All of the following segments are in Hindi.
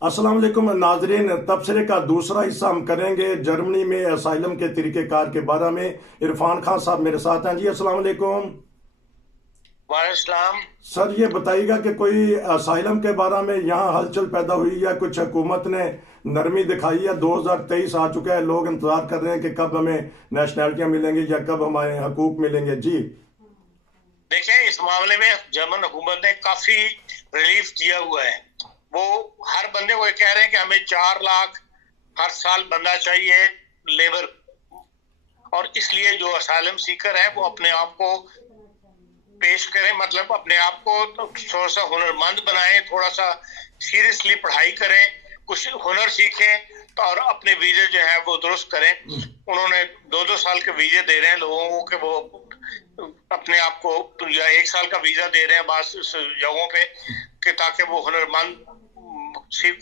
अस्सलाम वालेकुम नाजरीन। तबसरे का दूसरा हिस्सा हम करेंगे जर्मनी में असाइलम के तरीक़ेकार के बारे में। इरफान खान साहब मेरे साथ हैं जी। अस्सलाम वालेकुम। वालेकुम। सर ये बताइएगा कि कोई असाइलम के बारे में यहाँ हलचल पैदा हुई या कुछ हुकूमत ने नरमी दिखाई है? 2023 आ चुका है, लोग इंतजार कर रहे हैं कि कब हमें नेशनैलिटियां मिलेंगी या कब हमारे हकूक मिलेंगे जी। देखिए, इस मामले में जर्मन हुकूमत ने काफी रिलीफ दिया हुआ है। वो हर बंदे को कह रहे हैं कि हमें 4 लाख हर साल बंदा चाहिए लेबर, और इसलिए जो असाइलम सीकर है वो अपने आप को पेश करें, मतलब अपने आप को थोड़ा सा हुनरमंद बनाएं, थोड़ा सा सीरियसली पढ़ाई करें, कुछ हुनर सीखें और अपने वीजे जो है वो दुरुस्त करें। उन्होंने 2-2 साल के वीजे दे रहे हैं लोगों को कि वो अपने आप को, या 1 साल का वीजा दे रहे हैं बास जगहों पे कि ताकि वो हुनरमंद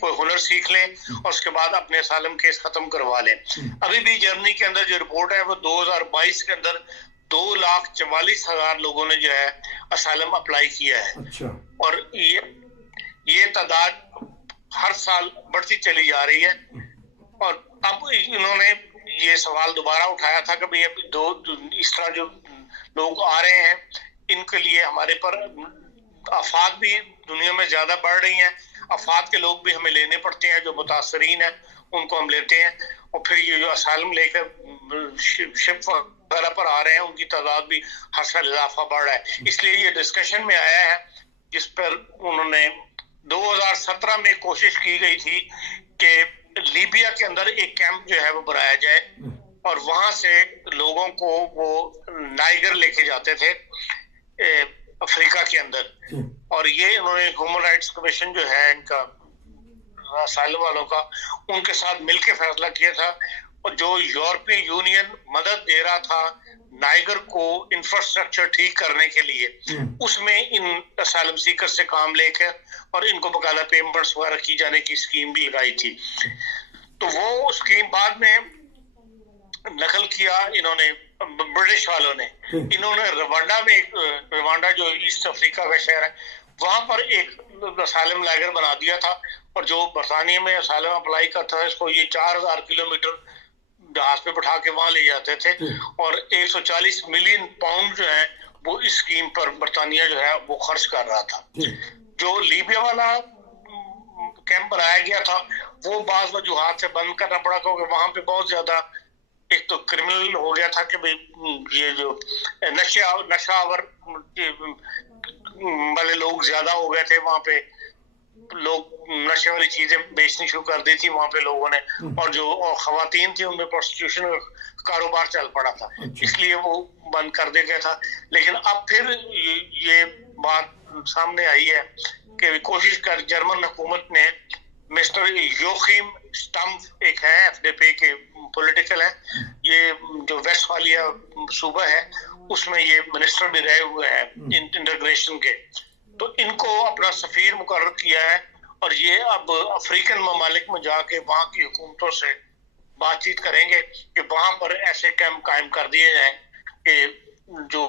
कोई हुनर सीख लें और उसके बाद अपने असाइलम केस खत्म करवा लें। अभी भी जर्मनी के अंदर जो रिपोर्ट है वो 2022 के अंदर 2,44,000 लोगों ने जो है असाइलम अप्लाई किया है। अच्छा। और ये तादाद हर साल बढ़ती चली जा रही है। और अब इन्होंने ये सवाल दोबारा उठाया था कि भाई अब इस तरह जो लोग आ रहे हैं इनके लिए हमारे पर आफात भी दुनिया में ज्यादा बढ़ रही हैं। आफात के लोग भी हमें लेने पड़ते हैं, जो मुतासरीन हैं उनको हम लेते हैं, और फिर ये जो असाइलम लेकर शिप वगैरह पर आ रहे हैं उनकी तादाद भी हर साल इजाफा बढ़ रहा है। इसलिए ये डिस्कशन में आया है, जिस पर उन्होंने 2017 में कोशिश की गई थी कि लीबिया के अंदर एक कैंप जो है वो बनाया जाए और वहां से लोगों को वो नाइगर लेके जाते थे अफ्रीका के अंदर। और ये इन्होंने ह्यूमन राइट्स कमीशन जो है इनका असाइलम वालों का, उनके साथ मिलकर फैसला किया था। और जो यूरोपियन यूनियन मदद दे रहा था नाइगर को इंफ्रास्ट्रक्चर ठीक करने के लिए, उसमें इन असाइलम सीकर से काम लेकर और इनको बकायदा पेमेंट्स वगैरह की जाने की स्कीम भी लगाई थी। तो वो स्कीम बाद में नकल किया इन्होंने, ब्रिटिश वालों ने। इन्होंने रवांडा जो ईस्ट अफ्रीका का शहर है, वहां पर एक असाइलम लाइगर बना दिया था। और जो बरतानिया में असाइलम अप्लाई करता था, इसको ये 4,000 किलोमीटर जहाज पे बैठा के वहां ले जाते थे। और 140 मिलियन पाउंड जो है वो इस स्कीम पर बरतानिया जो है वो खर्च कर रहा था। जो लीबिया वाला कैंप बनाया गया था वो बाज़ वजूहात से बंद करना पड़ा, क्योंकि वहां पे बहुत ज्यादा एक तो क्रिमिनल हो गया था कि भाई ये जो नशावर वाले लोग ज्यादा हो गए थे वहां पे, लोग नशे वाली चीजें बेचनी शुरू कर दी थी वहां पे लोगों ने। और जो खवातीन थी उनमें प्रोस्टिट्यूशन का कारोबार चल पड़ा था, इसलिए वो बंद कर दिया गया था। लेकिन अब फिर ये बात सामने आई है कि कोशिश कर जर्मन हुकूमत ने मिस्टर योखिम स्टम्फ एक है एफडीपी के पॉलिटिकल है, ये जो वेस्टफालिया सूबा है उसमें ये मिनिस्टर भी रहे हुए हैं इंटीग्रेशन के, तो इनको अपना सफीर मुकर्रर किया है। और ये अब अफ्रीकन ममालिक में जाके वहां की हुकूमतों से बातचीत करेंगे कि वहां पर ऐसे कैंप कायम कर दिए जाए कि जो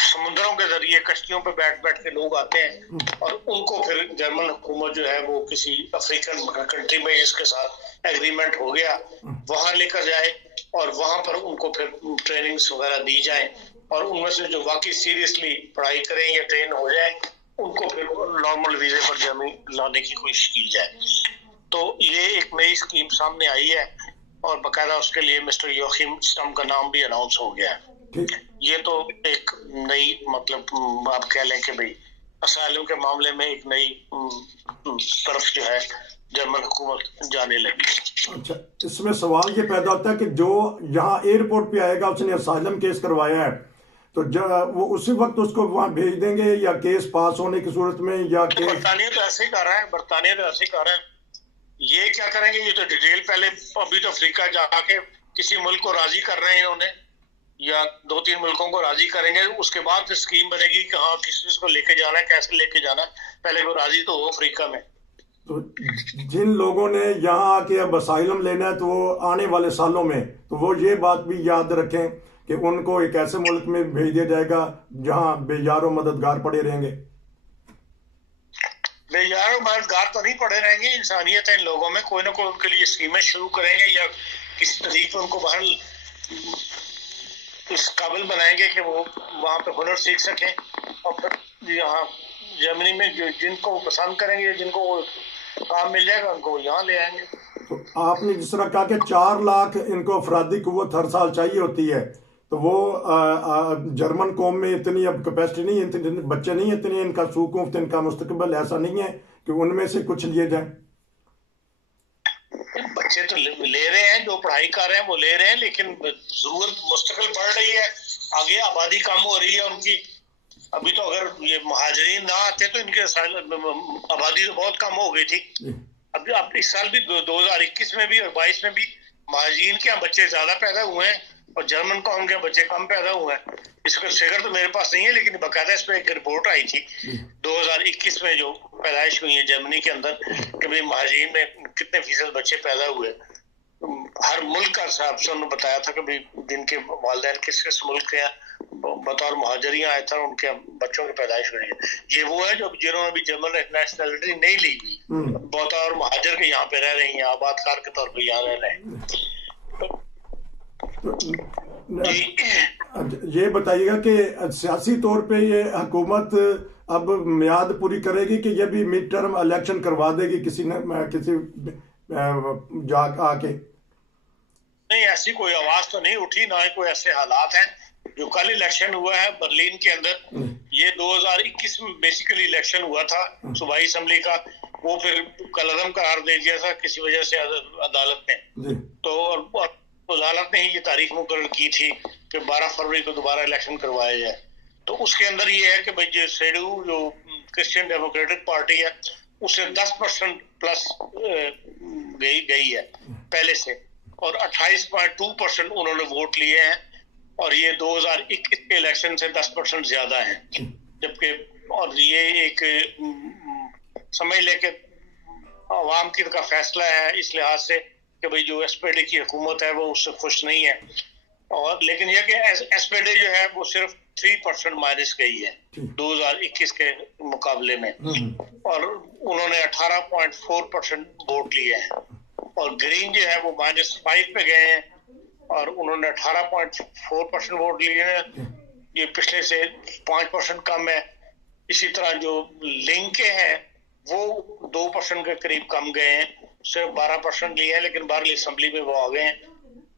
समुद्रों के जरिए कश्तियों पे बैठ बैठ के लोग आते हैं और उनको फिर जर्मन हुकूमत जो है वो किसी अफ्रीकन कंट्री में जिसके साथ एग्रीमेंट हो गया वहां लेकर जाए और वहां पर उनको फिर ट्रेनिंग्स वगैरह दी जाए, और उनमें से जो वाकई सीरियसली पढ़ाई करें या ट्रेन हो जाए उनको फिर नॉर्मल वीजे पर जर्मनी लाने की कोशिश की जाए। तो ये एक नई स्कीम सामने आई है और बाकायदा उसके लिए मिस्टर योखिम स्टम्फ का नाम भी अनाउंस हो गया है। ये तो एक नई, मतलब आप कह लें कि भाई असाइलम के मामले में एक नई तरफ जो है जर्मन हुकूमत जाने लगी। अच्छा, इसमें सवाल ये पैदा होता है कि जो यहाँ एयरपोर्ट पे आएगा उसने असाइलम केस करवाया है, तो वो उसी वक्त उसको वहां भेज देंगे या केस पास होने की सूरत में, या बरतानिया तो ऐसे ही कर रहा है, बरतानिया तो ऐसे ही कर रहा है। ये क्या करेंगे, ये तो डिटेल पहले अभी तो अफ्रीका जाके किसी मुल्क को राजी कर रहे हैं इन्होंने, या 2-3 मुल्कों को राजी करेंगे, उसके बाद फिर स्कीम बनेगी कि हाँ किस चीज को लेके जाना है, कैसे लेके जाना है, पहले वो राजी तो हो अफ्रीका में। तो जिन लोगों ने यहाँ आके अब असाइलम लेना है तो वो आने वाले सालों में, तो वो ये बात भी याद रखें कि उनको एक ऐसे मुल्क में भेज दिया जाएगा जहाँ बेयारो मददगार पड़े रहेंगे। यार मददगार तो नहीं पड़े रहेंगे, इंसानियत है इन लोगों में, कोई ना कोई उनके लिए स्कीमें शुरू करेंगे या किसी तरीके उनको बाहर इस काबिल बनाएंगे कि वो वहाँ पे हुनर सीख सकें और फिर यहाँ जर्मनी में जिनको पसंद करेंगे, जिनको काम मिल जाएगा उनको यहाँ ले आएंगे। तो आपने जिस तरह कहा कि 4 लाख इनको अफरादी कुव्वत हर साल चाहिए होती है, तो वो जर्मन कौम में इतनी अब कैपेसिटी नहीं है, इतने बच्चे नहीं है, इतने इनका सूकुफ्त, इनका मुस्तकबिल ऐसा नहीं है कि उनमें से कुछ लिए जाए। बच्चे तो ले रहे हैं, जो पढ़ाई कर रहे हैं वो ले रहे हैं, लेकिन जरूरत मुस्तकिल बढ़ रही है, आगे आबादी कम हो रही है उनकी। अभी तो अगर ये मुहाजिरीन ना आते तो इनके आबादी तो बहुत कम हो गई थी। अब इस साल भी 2021 में भी और 22 में भी मुहाजिरीन के यहाँ बच्चे ज्यादा पैदा हुए हैं और जर्मन कौम के बच्चे कम पैदा हुए हैं। इसका फिगर तो मेरे पास नहीं है, लेकिन बाकायदा इस पर एक रिपोर्ट आई थी 2021 में जो पैदाइश हुई है जर्मनी के अंदर कि भाई मुहाजिरीन में कितने फीसद बच्चे पैदा हुए। हर मुल्क का हिसाब से उन्होंने बताया था कि भाई जिनके वालिदैन किस किस मुल्क के बतौर मुहाजिर आए थे उनके बच्चों की पैदाइश हुई है। ये वो है जो जिन्होंने भी जर्मन नेशनलिटी नहीं ली हुई, बतौर मुहाजिर के यहाँ पे रह रही हैं, आबादकार के तौर पे यहाँ रह रहे हैं। ये बताइएगा कि सियासी तौर पे ये हुकूमत अब मियाद पूरी करेगी कि ये भी मिड टर्म इलेक्शन करवा देगी किसी जा आके? नहीं, ऐसी कोई आवाज तो नहीं उठी, ना ही कोई ऐसे हालात हैं। जो कल इलेक्शन हुआ है बर्लिन के अंदर, ये 2021 में बेसिकली इलेक्शन हुआ था सूबाई असेंबली का, वो फिर कलअदम करार दे दिया था किसी वजह से अदालत ने। तो अदालत ने ही ये तारीख मुकर्रर की थी कि 12 फरवरी को दोबारा इलेक्शन करवाया जाए। तो उसके अंदर ये है कि भाई जो CDU जो क्रिश्चियन डेमोक्रेटिक पार्टी है उसे 10% प्लस गई है पहले से, और 28.2% उन्होंने वोट लिए हैं, और ये 2021 के इलेक्शन से 10% ज्यादा है। जबकि और ये एक समझ लेके अवाम की का फैसला है इस लिहाज से कि भाई जो SPD की हुकूमत है वो उससे खुश नहीं है। और लेकिन यह कि SPD जो है वो सिर्फ 3% माइनस गई है 2021 के मुकाबले में, और उन्होंने 18.4% वोट लिए हैं। और ग्रीन जो है वो -5 पे गए हैं और उन्होंने 18.4% वोट लिए हैं, ये पिछले से 5% कम है। इसी तरह जो लिंक है वो 2% के करीब कम गए हैं, सिर्फ 12% लिए हैं, लेकिन बाहरली असेंबली में वो आ गए हैं।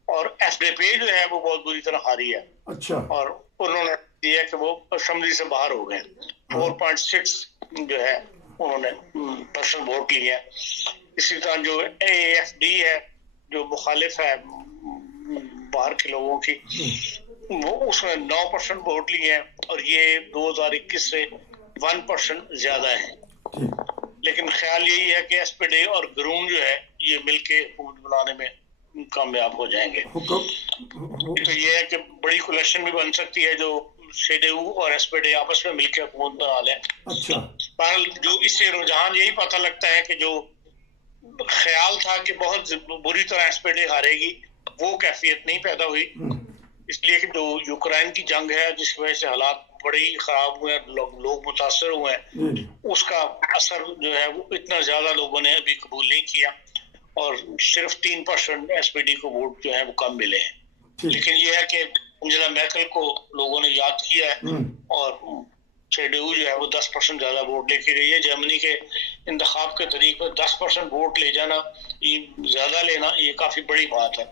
और FDP जो है वो बहुत बुरी तरह हारी है। अच्छा। और उन्होंने दिया कि वो असेंबली से बाहर हो गए। 4.6 जो है उन्होंने % वोट लिए हैं। इसी तरह जो AFD है जो मुखालिफ है बाहर के लोगों की, वो उसने 9% वोट लिए हैं, और ये 2021 से 1% ज्यादा है। लेकिन ख्याल यही है कि SPD और ग्रून जो है ये मिलके हुकूमत बनाने में कामयाब हो जाएंगे। तो ये है कि बड़ी कोलिशन भी बन सकती है जो CDU और SPD आपस में मिलकर हुकूमत बना लें। अच्छा। पर जो इससे रुझान यही पता लगता है कि जो ख्याल था कि बहुत बुरी तरह SPD हारेगी, वो कैफियत नहीं पैदा हुई। इसलिए कि जो यूक्रेन की जंग है जिसकी वजह से हालात बड़े ही खराब हुए, लोग मुतासर हुए हैं, उसका असर जो है वो इतना ज्यादा लोगों ने अभी कबूल नहीं किया, और सिर्फ 3% SPD को वोट जो है वो कम मिले हैं। लेकिन ये है कि अंजेला मैर्केल को लोगों ने याद किया है, और CDU जो है वो 10% ज्यादा वोट लेके गई है। जर्मनी के इंतखाब के तरीके पर 10% वोट ले जाना, ये ज्यादा लेना, ये काफी बड़ी बात है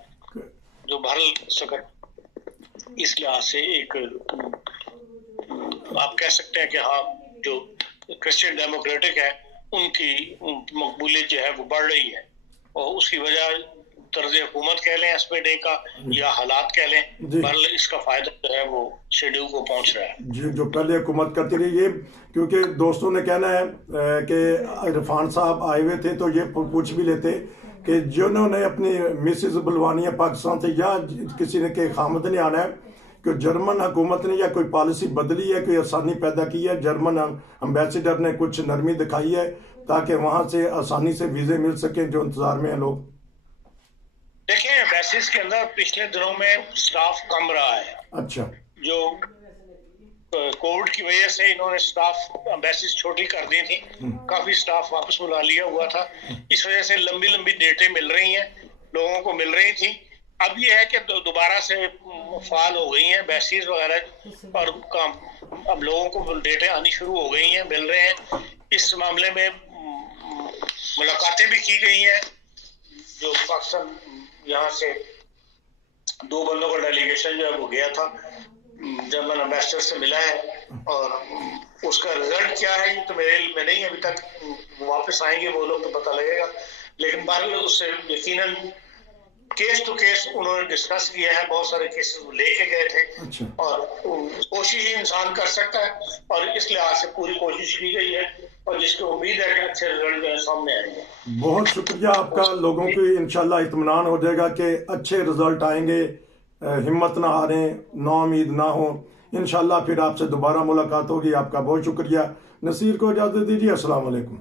जो भरल सके। इस लिहाज से एक आप कह सकते हैं कि हाँ, जो क्रिश्चियन डेमोक्रेटिक है उनकी मकबूलियत जो है वो बढ़ रही है, और उसकी वजह तर्ज हुकूमत कह लें SPD का या हालात कह लें, पर इसका फायदा जो है वो CDU को पहुंच रहा है जी, जो पहले हुकूमत करती रही। ये क्योंकि दोस्तों ने कहना है कि इरफान साहब आए हुए थे तो ये पूछ भी लेते कि जिन्होंने अपनी मिसेज बुलवानी है पाकिस्तान से, या किसी ने के खामद ने आना है कि जर्मन हुकूमत ने या कोई पॉलिसी बदली है, कोई आसानी पैदा की है, जर्मन एम्बेसडर ने कुछ नरमी दिखाई है ताकि वहां से आसानी से वीजे मिल सके जो इंतजार में है लोग? देखिए, एम्बेसीज के अंदर पिछले दिनों में स्टाफ कम रहा है। अच्छा। जो कोविड की वजह से इन्होंने स्टाफ एम्बेसीज छोटी कर दी थी, काफी स्टाफ वापस बुला लिया हुआ था। इस वजह से लंबी लंबी डेटें मिल रही हैं, लोगों को मिल रही थी। अब ये है कि दोबारा से फाल हो गई हैं एम्बेसीज वगैरह, और अब लोगों को डेटें आनी शुरू हो गई हैं, मिल रहे हैं। इस मामले में मुलाकातें भी की गई हैं। जो पाकिस्तान यहाँ से 2 बंदों का डेलीगेशन जो है वो गया था, जर्मन एम्बेसडर से मिला है, और उसका रिजल्ट क्या है ये तो मेरे में नहीं अभी तक। वापस आएंगे वो लोग तो पता लगेगा। लेकिन बहरहाल उससे यकीनन केस टू केस उन्होंने डिस्कस किया है, बहुत सारे केसेस लेके गए थे। अच्छा। और कोशिश ही इंसान कर सकता है, और इस लिहाज से पूरी कोशिश की गई है, और जिसकी उम्मीद है कि अच्छे रिजल्ट जो है सामने आएंगे। बहुत शुक्रिया आपका। लोगों की इंशाल्लाह इत्मीनान हो जाएगा कि अच्छे रिजल्ट आएंगे। हिम्मत ना हारें, नाउमीद ना हो। इंशाल्लाह फिर आपसे दोबारा मुलाकात होगी। आपका बहुत शुक्रिया। नसीर को इजाजत दीजिए। अस्सलाम वालेकुम।